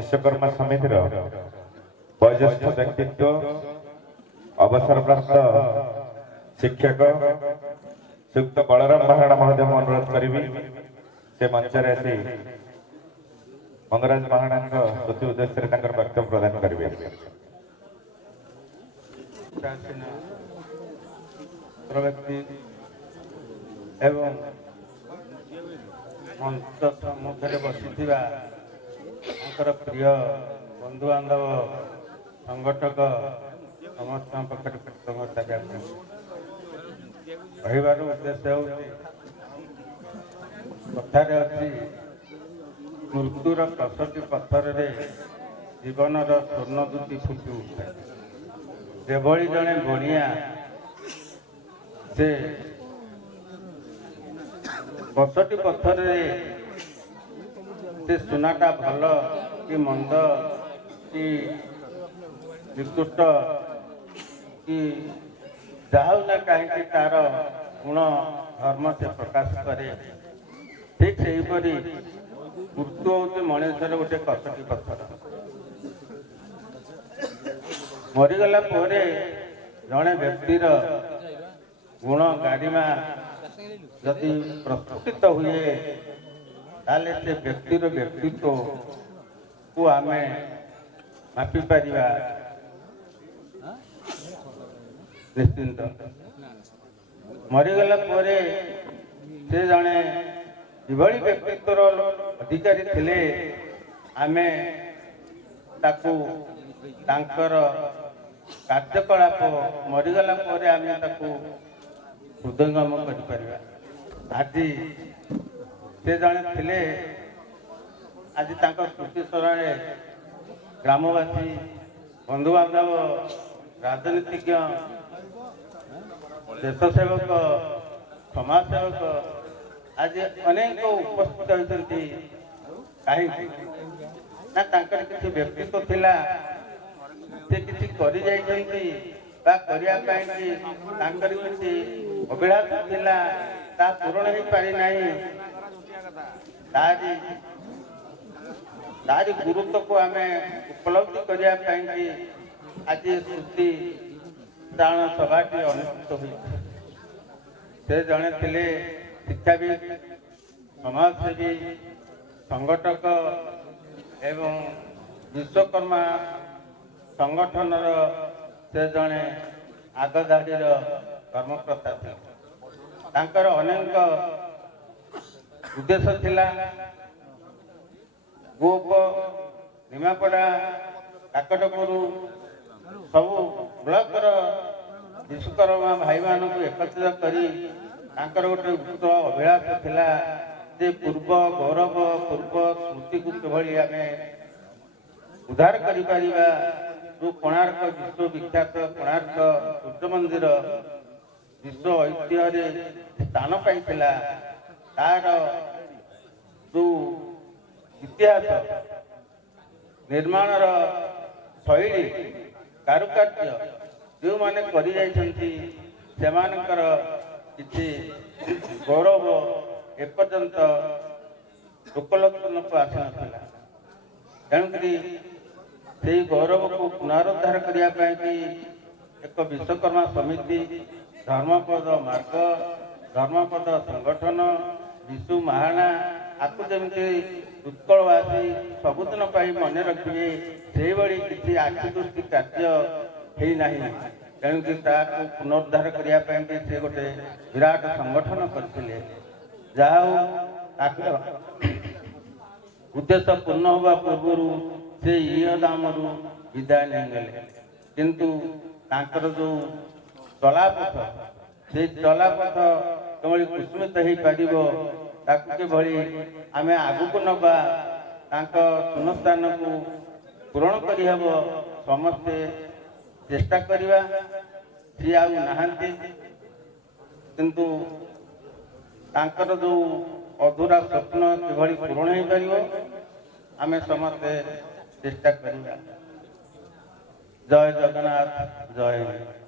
विश्वकर्मा समिति वयोज्येष्ठ व्यक्तित्व अवसरप्राप्त शिक्षक सुक्त बलराम महाराणा महोदय अनुरोध करी से मंच आसी मंगराज महाराणा स्मृति उद्देश्य वक्तव्य प्रदान करेंगे। व्यक्ति एवं मंच सम्मुखें बसी प्रिय बंधु बांधव संगठक समस्त पक्ष कृतज्ञता ज्ञापन कहबार उद्देश्य कथार अच्छी मृत्युर कसटी पत्थर जीवनर स्वर्णदूती फुटी उठे जेभली जड़े बणिया से कसटी पत्थर से सुनाटा भल कि मंद कि निकृष्ट कि जाऊना कहीं तार गुण धर्म से प्रकाश करे ठीक से मृत्यु हूँ मनुष्यर गोटे कसटी पत्थर मरीगला जड़े व्यक्तिर गुण गारिमा यदि प्रस्फुटित हुए ताले से व्यक्तिर व्यक्तित्व को आम मापी पारिबा निश्चिंत। मरीगला से जड़े किभली व्यक्तित्वर अधिकारी थिले आमे ताकू तांकर कार्यकलाप मरीगला आमे ताकू हृदयंगम कर आज से जड़े थिले आज स्मृति स्मरण ग्रामवासी बंधु बांधव राजनीतिज्ञ देशसेवक समाजसेवक आज अनेक उपस्थित होती कहीं किसी व्यक्तित्व थिला से किसी करी किसी अभिलाष थिला ता पूरण हो पारि नहीं तारी गुरुत्व को आम उपलब्धि करने आज स्मृति दान सभाटी अनुष्ठित हुई से जड़े थे शिक्षाविद समाजसेवी संगठक एवं विश्वकर्मा संगठन से जड़े आगधाड़ी कर्मकर्ता थे तांकर अनेक उद्देश्य थिला गोप निमापड़ा काकटपुर सबू ब्लॉकर विश्वकर्मा भाई मान एकत्रित करी गोटे उच्च अभिलाष थिला जे पूर्व गौरव पूर्व स्मृति को किभली आम उद्धार करि परिबा जो कोणार्क विश्वविख्यात कोणार्क सूर्य मंदिर विश्व ऐतिह्य स्थान पाइला तार जो इतिहास निर्माण शैली कारुकार्य जो माने करि जाइछन्ति सेमानकर किछि गौरव एपर्यंत लोकलोचन को आसी नाला तेणुकरी से गौरव को पुनरुद्धार करने एक विश्वकर्मा समिति धर्मपद मार्ग धर्मपद संगठन विशु महारणा आपको जमी उत्कलवासी सबुदिन मन रखिए से किसी आखिदृष्टि कार्य होना तेणुक पुनरुद्धार करने से गोटे विराट संगठन करते जहा उद्देश्य पूर्ण होगा पूर्व से दाम विदाय नहीं किंतु तांकर जो चलापथ से चलापथ कमली कुसुमित हो पार किभली आम आगक नवा शून्यस्थान को पूरण करहब समस्ते चेष्टा करवा सी आहांती किंतु तांकर जो अधूरा स्वप्न किभली पूरण हो पार आम समस्ते चेष्टा करवा। जय जगन्नाथ जय।